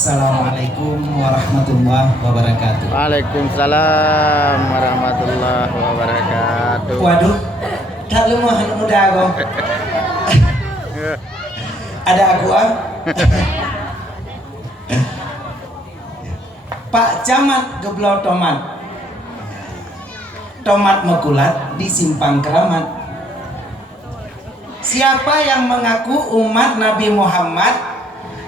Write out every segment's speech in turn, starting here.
Assalamualaikum warahmatullahi wabarakatuh. Waalaikumsalam warahmatullahi wabarakatuh. Waduh, tak lemah muda aku. Ada aku ah. Pak Camat geblau tomat. Tomat mekulat di simpang keramat. Siapa yang mengaku umat Nabi Muhammad?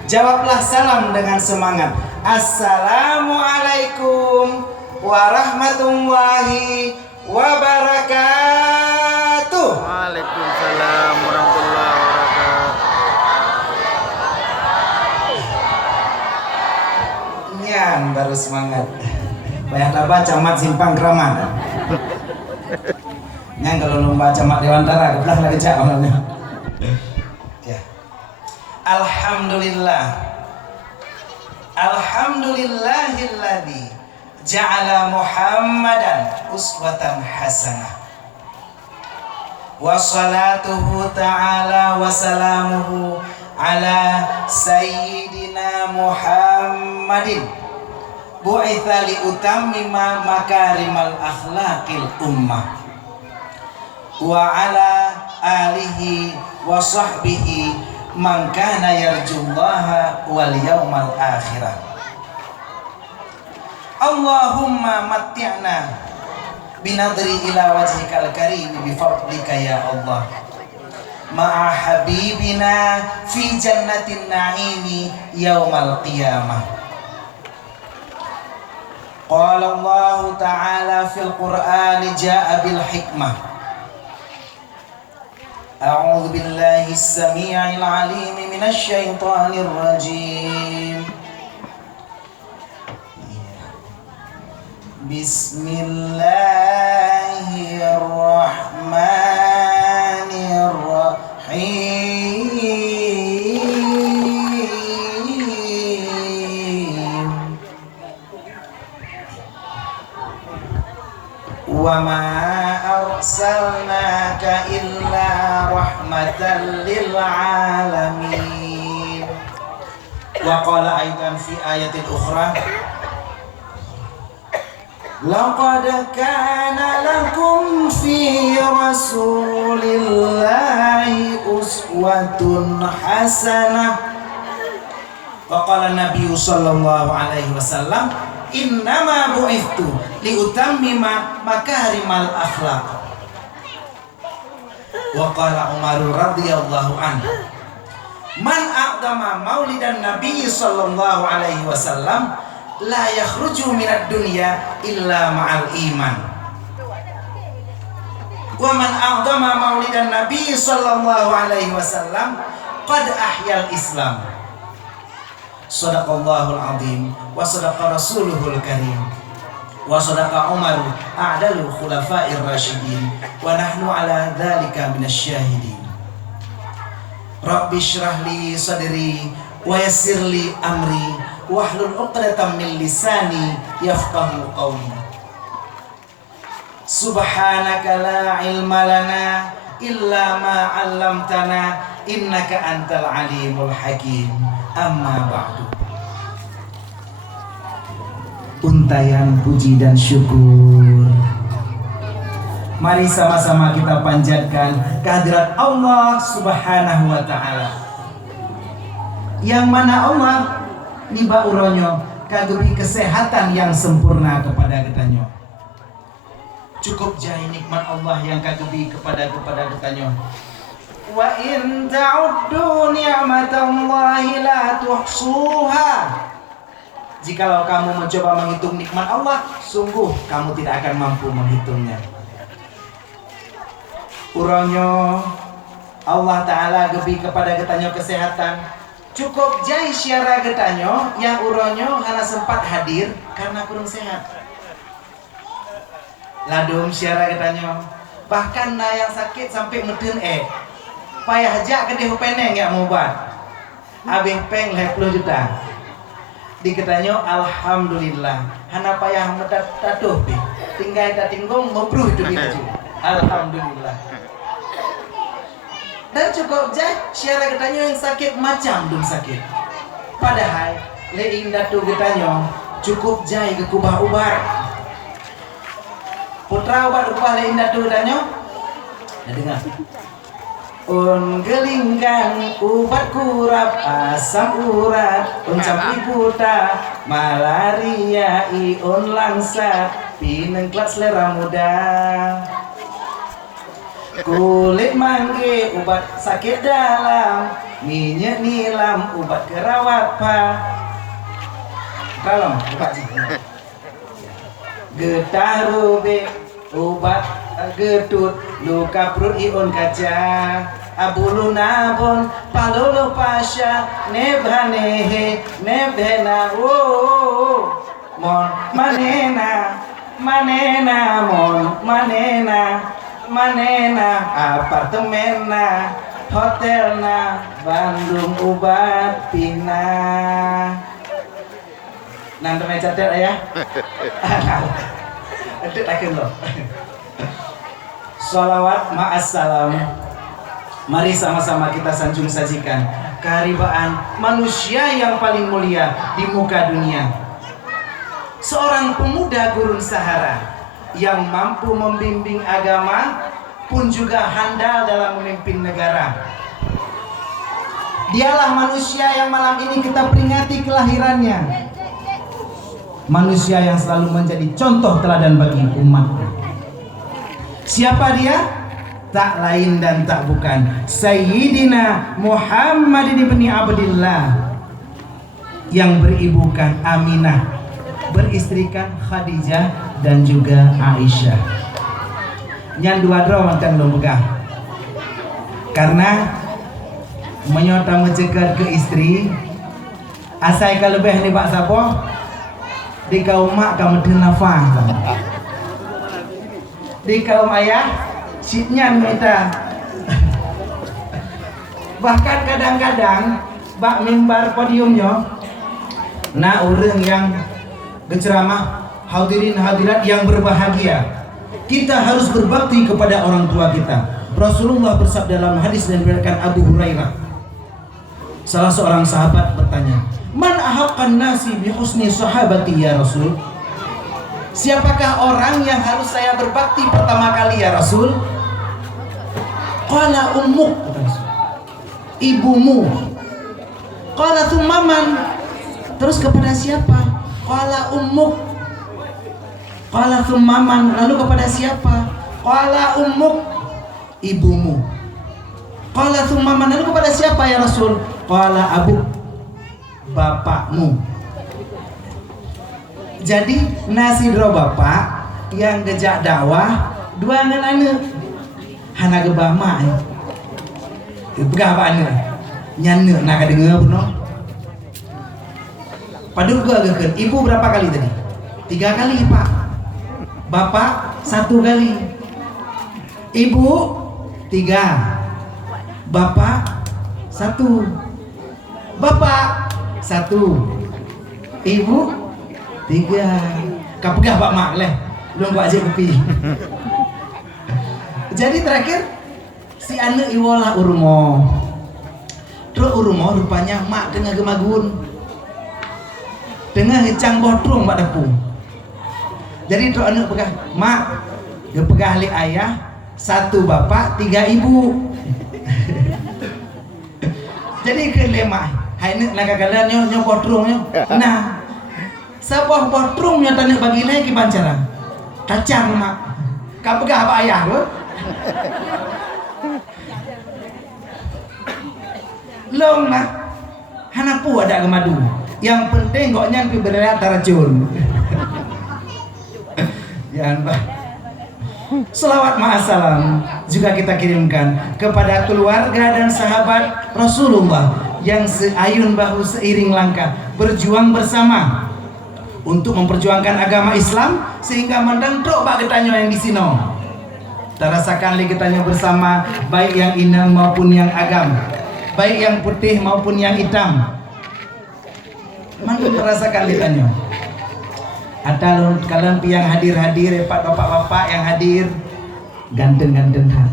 Jawablah salam dengan semangat. Assalamualaikum warahmatullahi wabarakatuh. Waalaikumsalam warahmatullahi wabarakatuh. Nyan baru semangat. Banyak apa camat simpang keramat. Nyan kalau lomba camat Dewantara kebelah lagi cak awalnya. Ya. Alhamdulillahilladzi ja'ala Muhammadan uswatan hasanah. Wa salatuhu ta'ala wa salamuhu ala sayyidina Muhammadin bu'itha li utammima makarimal akhlaqil ummah wa ala alihi wa sahbihi man kana yarjullaha wal yawmal akhirah. Allahumma matti'na binadri ila wajhikal karim bifadlika ya Allah ma'a habibina fi jannatin na'imi yawmal qiyamah. Qala Allah ta'ala fil Qur'ani ja'a bil hikmah. أعوذ بالله السميع العليم من الشيطان الرجيم بسم الله الرحمن الرحيم وما أرسلناك إلا رحمة للعالمين. وقال أيضا في آية أخرى لقد كان لكم في رسول الله أسوة حسنة. وقال النبي صلى الله عليه وسلم innama bu'ithtu liutammima makarimal akhlaq. Wa qala Umar radhiyallahu anhu man aqdama maulidan nabiy sallallahu alaihi wasallam la yakhruju minad dunya illa ma'al iman. Wa man aqdama maulidan nabiy sallallahu alaihi wasallam qad ahyal islam. Sadaqallahul azim wa sadaqa rasuluhul karim wa sadaqa Umar a'dalul khulafa'ir rasyidin wa nahnu ala dzalika minasyahidin. Rabbi shrah li sadri wa yassir li amri wahlul 'uqdatam min lisani yafqahu qawli. Subhanaka la ilma lana illa ma 'allamtana innaka antal alimul hakim. Amma ba'du. Untayan puji dan syukur, mari sama-sama kita panjatkan kehadirat Allah Subhanahu wa ta'ala, yang mana Allah niba uronyo kagebi kesehatan yang sempurna kepada ketanyo. Cukup jahi nikmat Allah yang kagebi kepada ketanyo. Wa in ta'uddu ni'matallahi la tuhsuha. Jikalau kamu mencoba menghitung nikmat Allah, sungguh kamu tidak akan mampu menghitungnya. Uronyo Allah Ta'ala gebi kepada getanyo kesehatan. Cukup jai syara getanyo yang uronyo hana sempat hadir karena kurang sehat. Ladum syara getanyo bahkan na yang sakit sampai medun payah aja ke dehu peneng ya mau buat abih peng 10 juta diketanyo alhamdulillah hana payah medat tatuh bi tinggal tatinggong membruh itu gitu. Alhamdulillah. Dan cukup aja syara ketanyo yang sakit macam dum sakit padahal le indah tu getanyo cukup jai ke kubah ubat putra ubat rupah le indah tu getanyo nah dengar gelinggang ubat kurap asam urat campi buta malaria ion langsat pinengklat selera muda kulit mangge ubat sakit dalam minyak nilam ubat kerawat pa kalong ubat getah rube ubat gedut luka perut ion kaca abulu nabon palolo pasha nebhanehe nebhena mon manena mon manena apartemena hotelna Bandung ubat pina nanti meja catat ya itu akan lo sholawat ma'assalam. Mari sama-sama kita sanjung sajikan keharibaan manusia yang paling mulia di muka dunia, seorang pemuda gurun Sahara yang mampu membimbing agama pun juga handal dalam memimpin negara. Dialah manusia yang malam ini kita peringati kelahirannya, manusia yang selalu menjadi contoh teladan bagi umat. Siapa dia? Tak lain dan tak bukan Sayyidina Muhammad ibn Abdillah, yang beribukan Aminah, beristrikan Khadijah dan juga Aisyah. Nyan dua dro makan lo megah, karena menyota mencegat ke istri asai ka lebih ni Pak Sapo di kaum mak kamu nafas di kaum ayah sitnya minta. Bahkan kadang-kadang bak mimbar podiumnya nah orang yang berceramah, hadirin hadirat yang berbahagia, kita harus berbakti kepada orang tua kita. Rasulullah bersabda dalam hadis yang diriwayatkan Abu Hurairah, salah seorang sahabat bertanya, man ahaqqan nasi bi husni sahabati ya Rasul? Siapakah orang yang harus saya berbakti pertama kali ya Rasul? Qala ummuk, ibumu. Qala thummaman, terus kepada siapa? Qala ummuk. Qala thummaman, lalu kepada siapa? Qala ummuk, ibumu. Qala thummaman, lalu kepada siapa ya Rasul? Qala abuk, bapakmu. Jadi nasi dro bapak yang gejak dakwah dua ngan ane hana gebah mak begah apa ane nyane nak dengar beno padahal gua agak ibu berapa kali tadi? 3 kali pak, bapak 1 kali, ibu 3, bapak 1, bapak 1, ibu 3. Kapegah pak mak leh belum buat aja kopi. Jadi terakhir si anak iwola urumo. Terus urumo rupanya mak tengah gemagun, tengah hecang botrong mak dapung. Jadi terus anak pegah mak, dia pegah li ayah 1 bapak 3 ibu. Jadi ke lemah hai nak kagalan nyo botrongnya. Nah sebuah botrongnya tanya bagi lagi pancara kacang mak kapegah apa ayah lo long nah hanapu ada kemadu yang penting kok nyan pi berat taracun. Jangan bah. Selawat ma'assalam juga kita kirimkan kepada keluarga dan sahabat Rasulullah yang seayun bahu seiring langkah berjuang bersama untuk memperjuangkan agama Islam sehingga mendentrok bak getanyo yang di sino. Terasakan li getanyo bersama, baik yang inang maupun yang agam, baik yang putih maupun yang hitam. Mantu terasakan li getanyo. Atau kalian yang hadir-hadir, pak bapak-bapak yang hadir, ganteng-ganteng ha.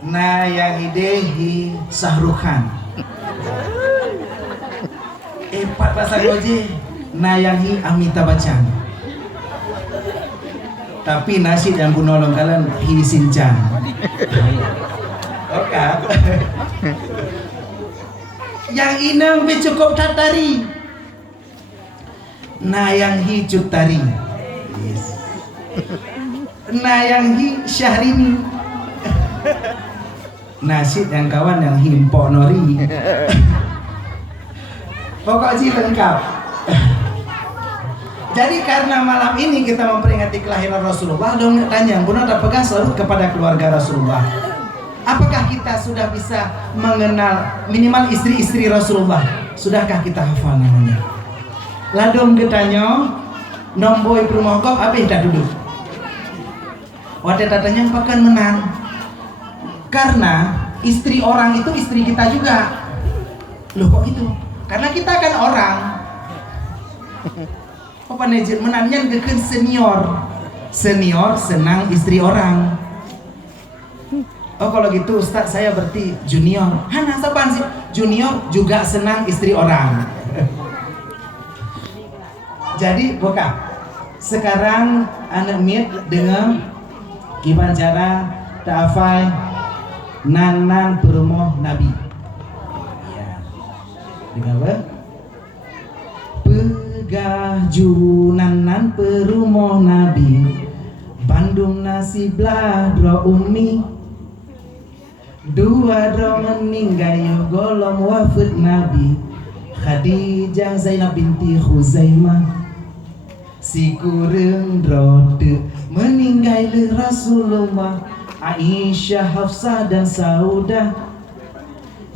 Nah yang idehi Sahrukan. Pat rasa goje nayangi Amitabh Bachchan. Tapi nasi yang bunolong kalian Hi Sinchan. Oke. Yang inang be cukup tatari. Nayanghi Cutari. Yes. Nayanghi Syahrini. Nasid yang kawan yang himpo nori. Pokoknya lengkap. Jadi karena malam ini kita memperingati kelahiran Rasulullah, dong tanya, Bunda pegang selalu kepada keluarga Rasulullah. Apakah kita sudah bisa mengenal minimal istri-istri Rasulullah? Sudahkah kita hafal namanya? Ladong getanya, nomboi perumongkop, habis dah duduk. Wadah tatanya pakan menang. Karena istri orang itu istri kita juga. Loh kok itu? Karena kita kan orang. Apa nejen menanyan keken senior. Senior senang istri orang. Oh kalau gitu Ustaz saya berarti junior. Hana saban sih? Junior juga senang istri orang. Jadi buka. Sekarang anak meet dengan gimana cara ta'afai nanan perumoh Nabi. Ya. Dengan apa? Gajunanan perumoh Nabi Bandung nasiblah dro umi dua dro meninggayo golong wafud Nabi Khadijah Zainab binti Khuzaimah si kureng dro de meninggal Rasulullah Aisyah Hafsah dan Saudah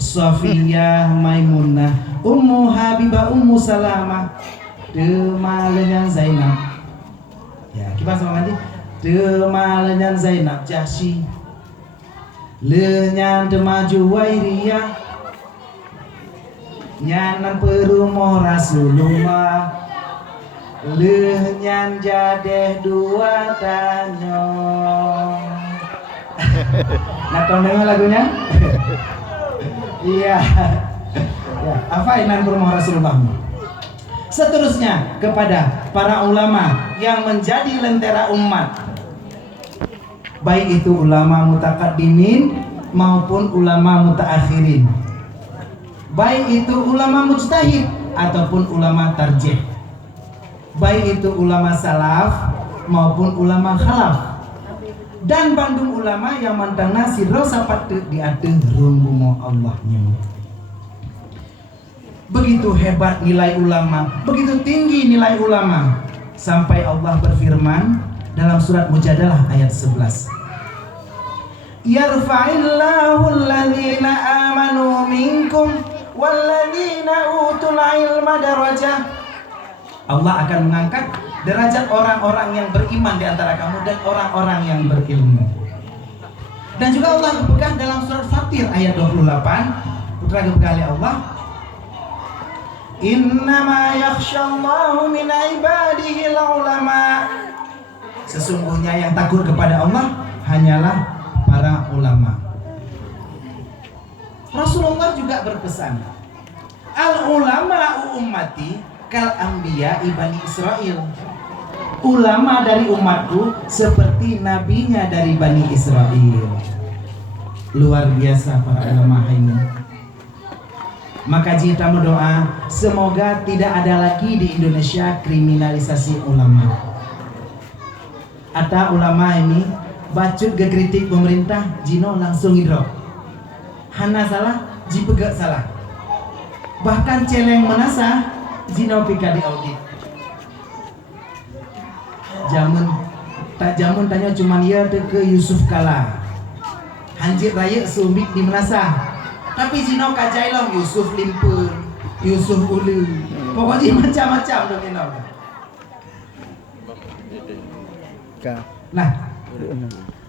Sofiyah Maimunah Ummu Habibah Ummu Salamah Demalenyan Zainab. Ya, kita sama nanti. Demalenyan Zainab Jahsy. Lenyan Demaju Wairiyah. Nyanan perumoh Rasulullah. Lenyan Jadeh dua tanyo. Nah, tolong dengar lagunya? Iya. Ya, apa inan perumoh Rasulullah? Seterusnya kepada para ulama yang menjadi lentera umat, baik itu ulama mutakaddimin maupun ulama mutaakhirin, baik itu ulama mujtahid ataupun ulama tarjih, baik itu ulama salaf maupun ulama khalaf, dan bandung ulama yang mantang nasi rosa patut diadeng rumbumo Allahnya. Begitu hebat nilai ulama, begitu tinggi nilai ulama, sampai Allah berfirman dalam surat Mujadalah ayat 11. Yarfa'illahu alladhina amanu minkum walladhina utul ilma darajah. Allah akan mengangkat derajat orang-orang yang beriman di antara kamu dan orang-orang yang berilmu. Dan juga Allah berpegang dalam surat Fatir ayat 28, putra kali Allah, innama yakhshallahu min ibadihi ulama. Sesungguhnya yang takut kepada Allah hanyalah para ulama. Rasulullah juga berpesan, al ulama ummati kal anbiya Bani Israel. Ulama dari umatku seperti nabinya dari Bani Israel. Luar biasa para ulama ini. Maka kita berdoa semoga tidak ada lagi di Indonesia kriminalisasi ulama. Atau ulama ini bacut gekritik pemerintah, Jino langsung hidro. Hana salah, jipegak salah. Bahkan celeng menasa, Jino pika di audit. Jamun tanya cuman ya ke Yusuf Kala. Hanjir raya sumbik di menasa. Tapi Jino kajailong Yusuf Limpun, Yusuf Ulu, pokoknya macam-macam dong Jino. Nah,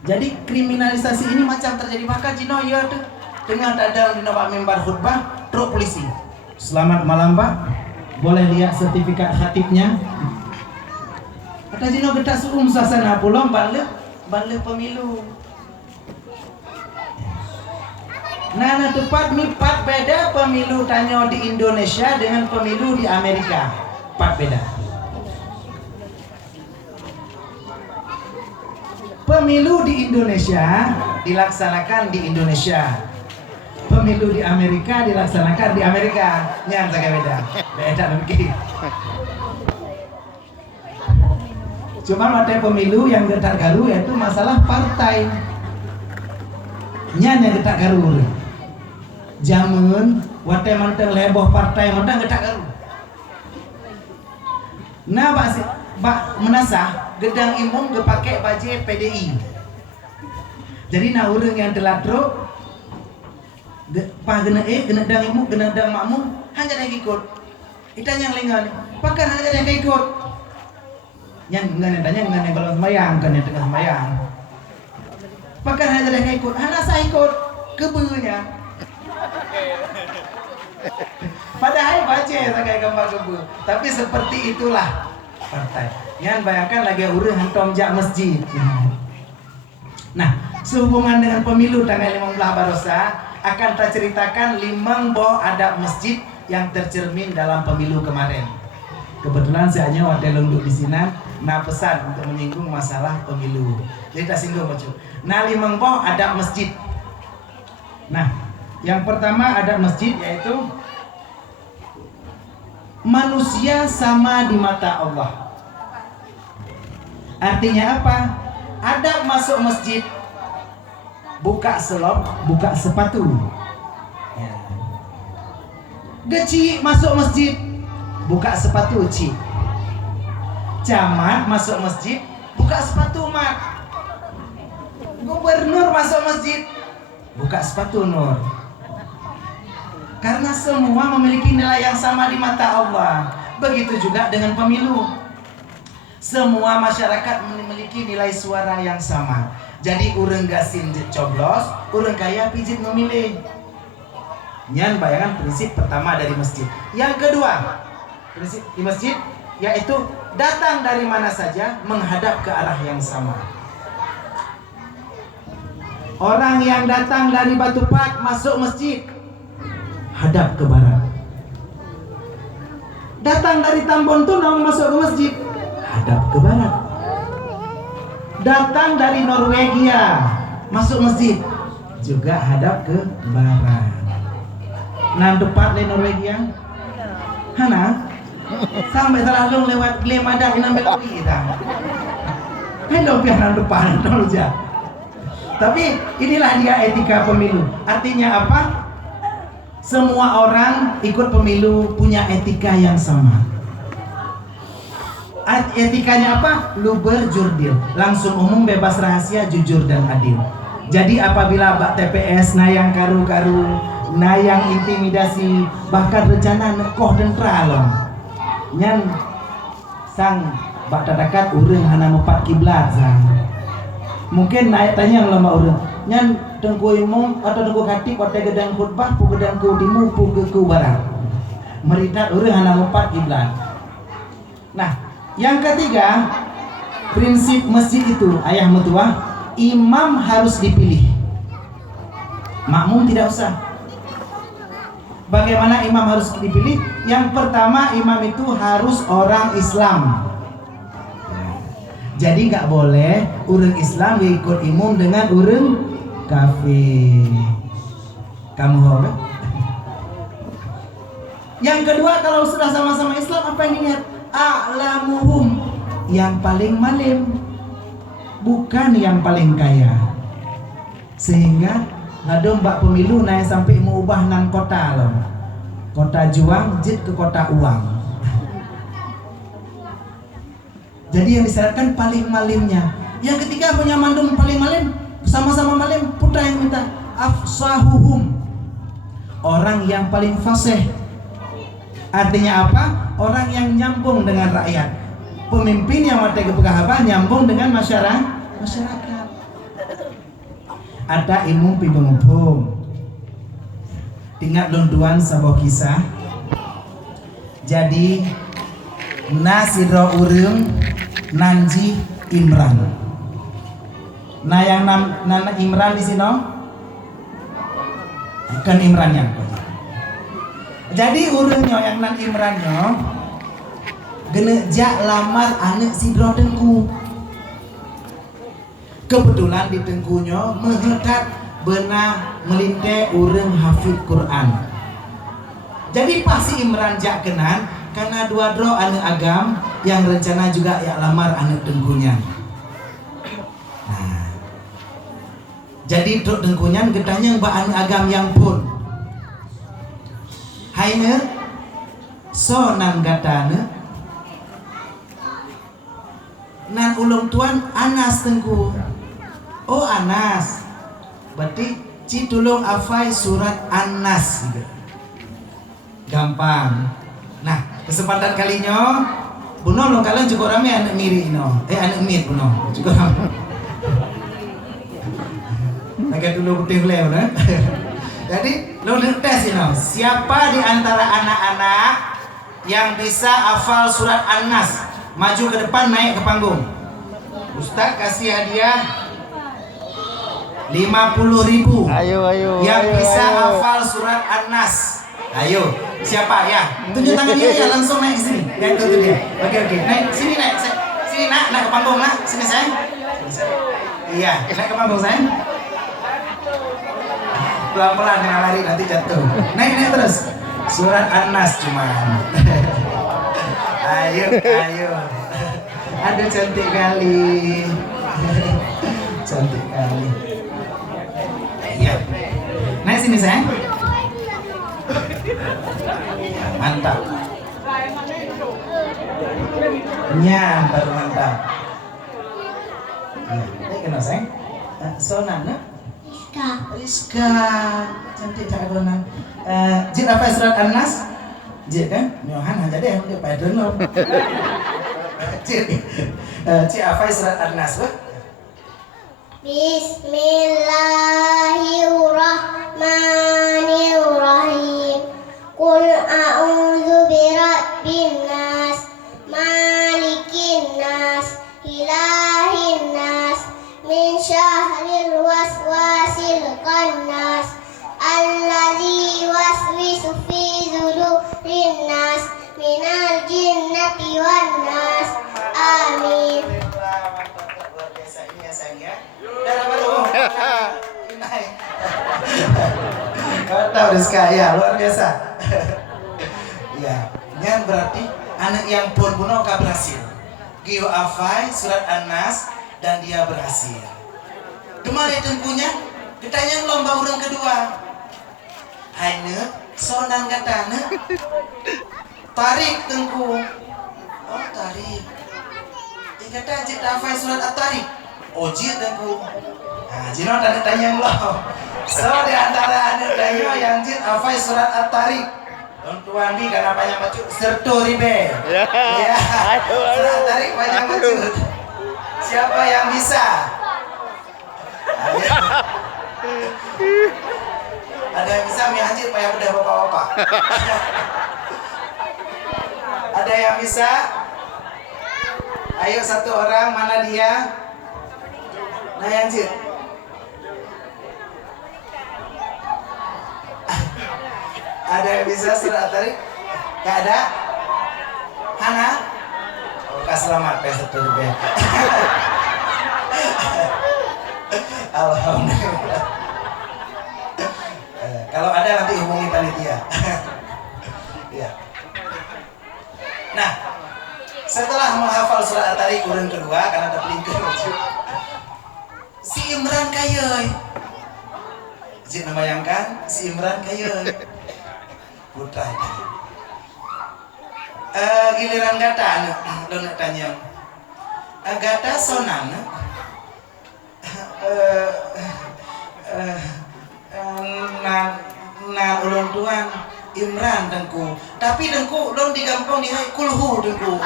jadi kriminalisasi ini macam terjadi. Maka Jino ya dengan ada di Pak Membar khutbah, truk polisi. Selamat malam Pak, boleh lihat sertifikat khatibnya? Kata Jino getak suum suasana pulang balik pemilu. Nah tepat mipat beda pemilu tanyo di Indonesia dengan pemilu di Amerika. Pat beda. Pemilu di Indonesia dilaksanakan di Indonesia. Pemilu di Amerika dilaksanakan di Amerika. Nyan saja beda. Beda begini. Cuma ada pemilu yang getak garu yaitu masalah partai. Nyan yang getak garu. Jamun wate manteng leboh partai manteng getak garu. Nah bak menasah gedang imung gepake baje PDI. Jadi nah urang yang teladro pa gena gena dang imung gena dang makmum hanya yang ikut. Ita yang lengan pakan hanya yang ikut. Yang ngananya ngananya kalau sembahyang kan yang tengah sembahyang. Pakan hanya yang ikut. Hana saya ikut kebunya. Padahal baca saya gambar kebu. Tapi seperti itulah partai. Yang bayangkan lagi urang hantom jak masjid. Nah, sehubungan dengan pemilu tanggal 15 Barosa akan kita ceritakan 5 boh adab masjid yang tercermin dalam pemilu kemarin. Kebetulan saya hanya waktu duduk di sini, nah pesan untuk menyinggung masalah pemilu. Jadi kita singgung macam. Nah 5 boh adab masjid. Nah, yang pertama adab masjid yaitu manusia sama di mata Allah. Artinya apa? Adab masuk masjid buka selop, buka sepatu. Ya. Geci masuk masjid buka sepatu ci. Camat masuk masjid buka sepatu mat. Gubernur masuk masjid buka sepatu nur. Karena semua memiliki nilai yang sama di mata Allah. Begitu juga dengan pemilu. Semua masyarakat memiliki nilai suara yang sama. Jadi urang gasin coblos, urang kaya pijit memilih. Nyan bayangan prinsip pertama dari masjid. Yang kedua, prinsip di masjid yaitu datang dari mana saja menghadap ke arah yang sama. Orang yang datang dari Batu Pak masuk masjid hadap ke barat. Datang dari Tambon Tunong masuk ke masjid hadap ke barat. Datang dari Norwegia masuk masjid juga hadap ke barat. Nah depan di Norwegia Hana sampai terlalu lewat Glemadang inam beloi kita. Hello pian depan terlalu jauh. Tapi inilah dia etika pemilu. Artinya apa? Semua orang ikut pemilu punya etika yang sama. Etikanya apa? Luber jurdil, langsung umum, bebas rahasia, jujur dan adil. Jadi apabila bak TPS nayang karu-karu, nayang intimidasi, bahkan rencana nekoh dan tralong, nyan sang bak tadakat urang hana mepat kiblat sang. Mungkin naik tanya yang lama urang, nyan tengku imung atau tengku khatib atau gedang khutbah, pu gedang ku dimu, pu ke barat. Meritat urang hana mepat kiblat. Nah, yang ketiga, prinsip masjid itu ayah metua, imam harus dipilih, makmum tidak usah. Bagaimana imam harus dipilih? Yang pertama, imam itu harus orang Islam. Jadi nggak boleh orang Islam ikut imam dengan orang kafir. Kamu tahu kan? Yang kedua, kalau sudah sama-sama Islam, apa yang dilihat? A'lamuhum, yang paling malim, bukan yang paling kaya. Sehingga ngadom bak pemilu naik sampai mau ubah nang kota loh. Kota juang jit ke kota uang. Jadi yang disyaratkan paling malimnya. Yang ketiga punya mandum paling malim, sama-sama malim, putra yang minta afsahuhum, orang yang paling fasih. Artinya apa? Orang yang nyambung dengan rakyat. Pemimpin yang mati kepegahaba nyambung dengan masyarakat. Ada imum pi pengupum. Ingat londuan sebuah kisah. Jadi nasidro urung nanji Imran. Nah yang nana Imran di sini bukan Imrannya. Jadi urangnya yang nan Imrannya genejak lamar anak si Bro Tengku. Kebetulan di Tengkunya menghetat benah melinte urang hafid Quran. Jadi pasti Imran jak kenan karena dua dro anak agam yang rencana juga ya lamar anak Tengkunya. Nah, jadi dro Tengkunya getanya mbak anak agam yang pun. Haine sonan gatane nan ulung tuan Anas Tengku. Oh Anas, berarti ci tulung afai surat An-Nas gitu. Gampang. Nah kesempatan kalinya Buno lo kalian cukup rame anak miri no, anak mit Buno cukup rame. Agak dulu putih leo nah. Jadi lo tes no, siapa di antara anak-anak yang bisa hafal surat An-Nas? Maju ke depan, naik ke panggung. Ustaz kasih hadiah 50.000. Ayo. Yang bisa hafal surat An-Nas. Ayo, siapa ya? Tunjuk tangannya ya, langsung naik sini. Yang itu dia. Oke, naik sini naik. Sini naik ke panggung nak. Sini sayang. Iya, naik ke panggung sayang. Pelan-pelan jangan lari nanti jatuh. Naik terus. Surat An-Nas cuman. Ayo. Aduh cantik kali. Cantik kali. Iya. Naik sini sayang. Mantap. Baru mantap. Naik kena sayang. Sonana. Rizka. Cantik tak adonan. Jid apa surat An-Nas? Jid kan? Nyohan aja deh, dia pada dulu. Cik apa surat An-Nas? Bismillahirrahmanirrahim. Qul a'udzu birabbin nas, malikin nas, ilahin nas, min syarril waswasil khannas, alladzi yuwaswisu fi sudurin nas, minal jinnati wan nas. Amin. Luar biasa ini ya sayang ya. Dan apa lu? Kau tahu Rizka ya, luar biasa. Ya, yang berarti anak yang pun bunoka berhasil. Gio Afai surat An-Nas dan dia berhasil. Kemarin Tengkunya ditanya lomba urang kedua. Haine sonan katana. Tarik Tengku. Oh tarik. Dikata Jid Afai surat At-Tarik. Oh Jid Tengku. Nah, Jino ada tanya lo. So di antara anak tanya yang Jid Afai surat At-Tarik. Tuan di karena banyak macut sertu ribe. Ya. Surat At-Tarik banyak macut. Siapa yang bisa? Ada yang bisa mi haji payah udah bapak-bapak. Ada yang bisa? Ayo satu orang, mana dia? Nah yang Jid. Ada yang bisa surat At-Tarik? Gak ada? Hana? Oh, selamat peserta juga. Alhamdulillah. Kalau ada nanti hubungi panitia. Ya. Nah, setelah menghafal surat At-Tarik urang kedua karena terpelingkir si Imran kayoy. Jid membayangkan si Imran kayoy. Putra giliran gata lo nak tanya gata sonan na ulun tuan Imran Tengku tapi Tengku lo di kampung ni kulhu Tengku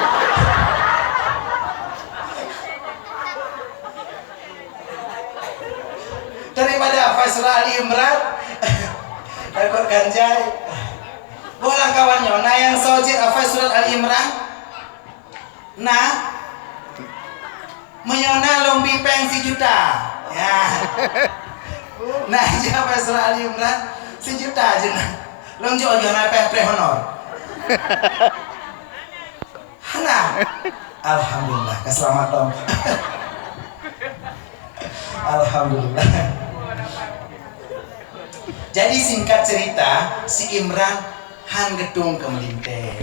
daripada hafal surah Ali Imran takut ganjai. Bolang kawannya, nah yang sojit hafal surat Ali Imran, nah menyona lombi peng si juta, ya. Nah hafal surat Ali Imran, 1 juta aja nah. Long jo aja na pre honor. Hana. Alhamdulillah, selamat dong. Alhamdulillah. Jadi singkat cerita, si Imran han gedung ke melinteh.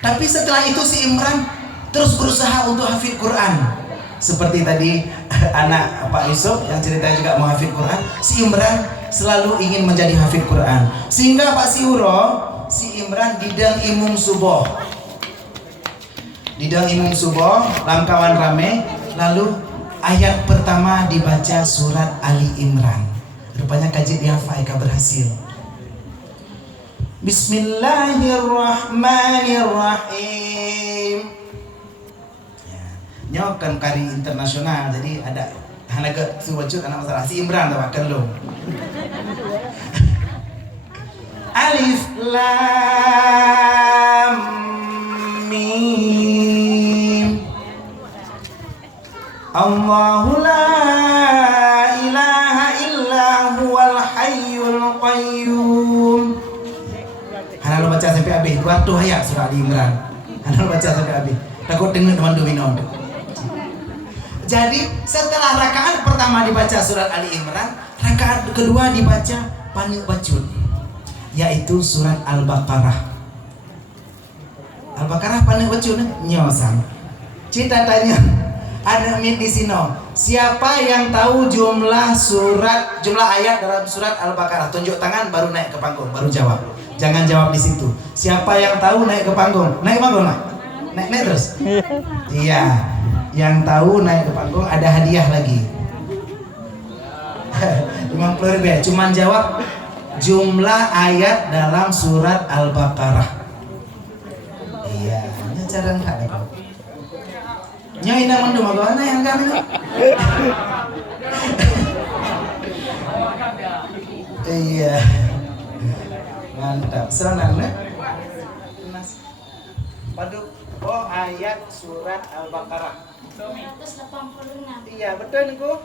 Tapi setelah itu si Imran terus berusaha untuk hafid Quran. Seperti tadi anak Pak Yusuf yang ceritanya juga mau hafid Quran, si Imran selalu ingin menjadi hafid Quran. Sehingga Pak Siuro, si Imran didang imum subuh. Didang imum subuh, langkawan rame, lalu ayat pertama dibaca surat Ali Imran. Rupanya kaji dihafal berhasil. Bismillahirrahmanirrahim. Ya, nyokan kari internasional, jadi ada anak ke suwajud anak masalah si Imran tawakan lo. Alif lam mim. Allahu la ilaha illa huwal hayyul qayyum. Hana lo baca sampai habis. 200 ayat surah Ali Imran. Hana lo baca sampai habis. Takut dengar teman domino. Jadi setelah rakaat pertama dibaca surat Ali Imran, rakaat kedua dibaca panik bacun, yaitu surat Al-Baqarah. Al-Baqarah panik bacun nyosang. Cita tanya ada di sini. Siapa yang tahu jumlah ayat dalam surat Al-Baqarah? Tunjuk tangan baru naik ke panggung, baru jawab. Jangan jawab di situ. Siapa yang tahu naik ke panggung? Naik panggung, Nak? Naik terus. Iya. Yang tahu naik ke panggung ada hadiah lagi. 50.000. Cuman jawab jumlah ayat dalam surat Al-Baqarah. Iya, ini cara enggak ada. Nyai nak mendung bagaimana yang kami ini? Iya. Mantap. Senang nih. Padu. Oh, ayat surat Al-Baqarah 286. Iya, betul nih, Bu.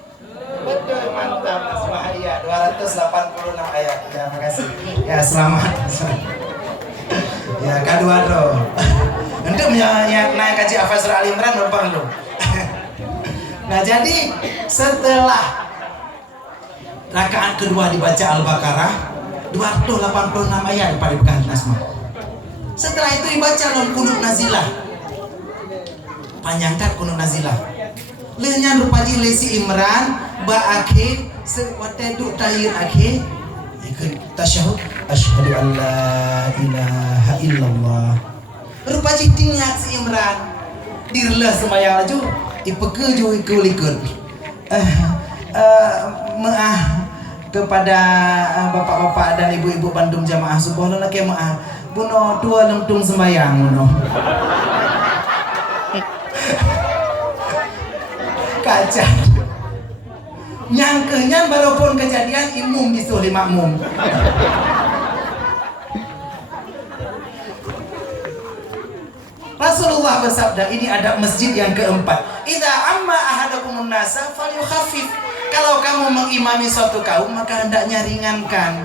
Betul, mantap. Mas iya, 286 ayat. Ya, makasih. Ya, selamat. Ya, kedua do. Untuk yang naik kaji hafal surah Al Imran lempang do. Nah, jadi setelah rakaat kedua dibaca Al-Baqarah 286 ayat pada pekan Nasma. Setelah itu dibaca dalam kunut nazilah. Panjangkan kunut nazilah. Lenyan rupaji lesi Imran ba akhir sewate duk tahir akhir ikut tasyahud asyhadu an la ilaha illallah. Rupaji tinggal si Imran dirlah sembahyang laju ipeke ju ikut maaf kepada bapak-bapak dan ibu-ibu Bandung jamaah subhanallah ke maaf buno dua lentung sembahyang buno kaca nyangkehnya walaupun kejadian imum disuruh makmum. Rasulullah bersabda, ini adab masjid yang keempat. Idza amma ahadakumun nasa falyukhaffif. Kalau kamu mengimami suatu kaum maka hendaknya ringankan.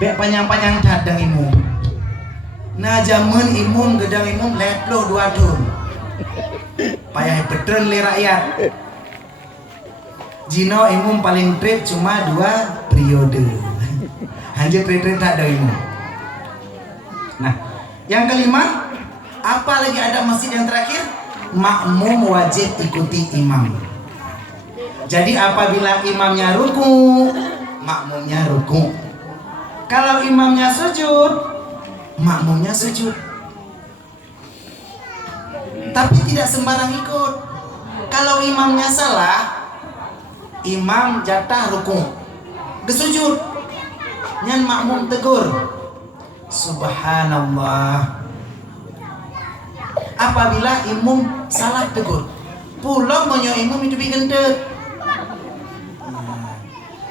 Bek panjang-panjang cadang imum. Nah jamun imum gedang imum leploh 2 tahun. Payah bedren le rakyat. Jino imum paling trip cuma 2 periode. Hanya trip tak ada imum. Nah, yang kelima, apa lagi ada masjid yang terakhir? Makmum wajib ikuti imam. Jadi apabila imamnya ruku, makmumnya ruku. Kalau imamnya sujud, makmumnya sujud. Tapi tidak sembarang ikut. Kalau imamnya salah, imam jatah ruku, kesujud, nyan makmum tegur, subhanallah. Apabila imam salah tegur, pulau menyo imam itu bikin gendut.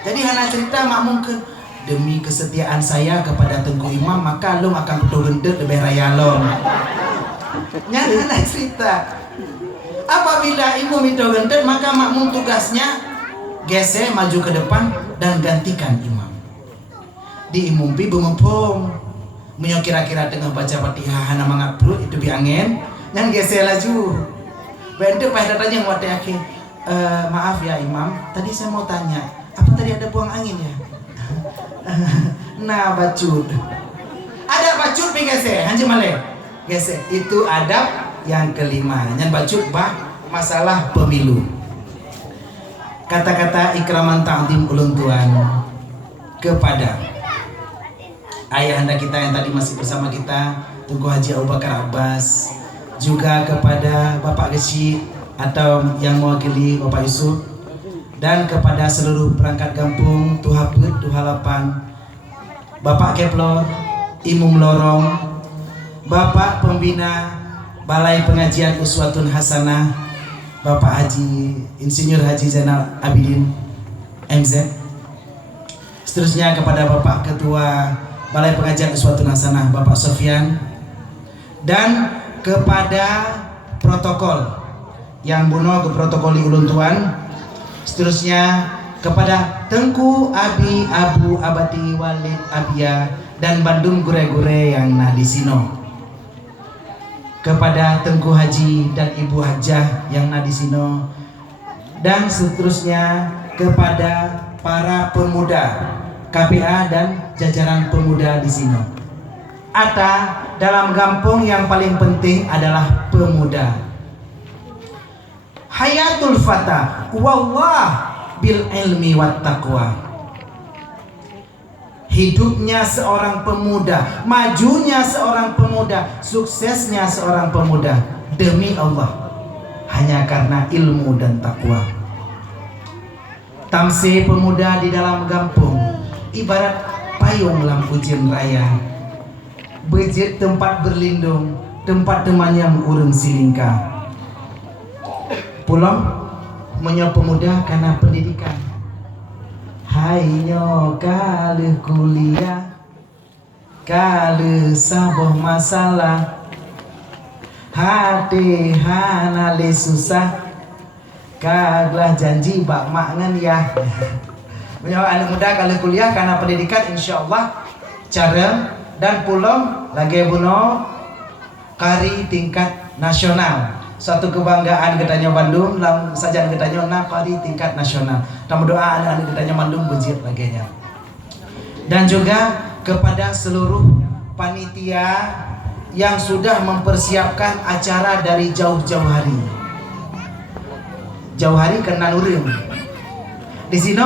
Jadi hana cerita makmum ke demi kesetiaan saya kepada Tengku Imam maka lu akan betul gendut lebih raya lom. Nyan hana cerita. Apabila imam itu gendut maka makmum tugasnya Gesek maju ke depan dan gantikan imam. Diimumpi bengepong. Menyo kira-kira tengah baca Fatihah hana mangaprut itu biangen. Yang gesek laju. Bentuk pada tanya ngwate akhir. Maaf ya imam, tadi saya mau tanya, apa tadi ada buang angin ya? Nah bacut. Ada bacut pi gesek, hanji male. Gesek itu adab yang kelima. Yang bacut masalah pemilu. Kata-kata ikraman ta'zim ulun tuan kepada ayahanda kita yang tadi masih bersama kita, Tunku Haji Abu Bakar Abbas, juga kepada Bapak Gesi atau yang mewakili Bapak Yusuf, dan kepada seluruh perangkat kampung Tuhaput, Tuhalapan, Bapak Keplor, Imum Lorong, Bapak Pembina Balai Pengajian Uswatun Hasanah, Bapak Haji Insinyur Haji Zainal Abidin MZ. Seterusnya kepada Bapak Ketua Balai Pengajian Uswatun Hasanah Bapak Sofyan, dan kepada protokol yang buno ke protokol ulun tuan. Seterusnya kepada Tengku Abi Abu Abati Walid Abia dan Bandung Gure-Gure yang nah di sino. Kepada Tengku Haji dan Ibu Hajah yang nah di sino. Dan seterusnya kepada para pemuda KPA dan jajaran pemuda di sini. Ata dalam kampung yang paling penting adalah pemuda. Hayatul fata wallah bil ilmi wat taqwa. Hidupnya seorang pemuda, majunya seorang pemuda, suksesnya seorang pemuda demi Allah hanya karena ilmu dan takwa. Tamse pemuda di dalam kampung ibarat payung lampu jin raya, bejit tempat berlindung, tempat temannya mengurung silingka. Pulang menyo pemuda karena pendidikan. Hai nyo kali kuliah, kali saboh masalah, hati hanale susah, kaglah janji bak makngan ya. Menyo anak muda kali kuliah karena pendidikan insyaallah cara dan pulang lagi buno kari tingkat nasional. Suatu kebanggaan ketanya Bandung, lang saja ketanya nakari tingkat nasional. Tamu doa anak-anak ketanya Bandung bujit lagi. Dan juga kepada seluruh panitia yang sudah mempersiapkan acara dari jauh-jauh hari. Jauh hari kena nurim. Di sini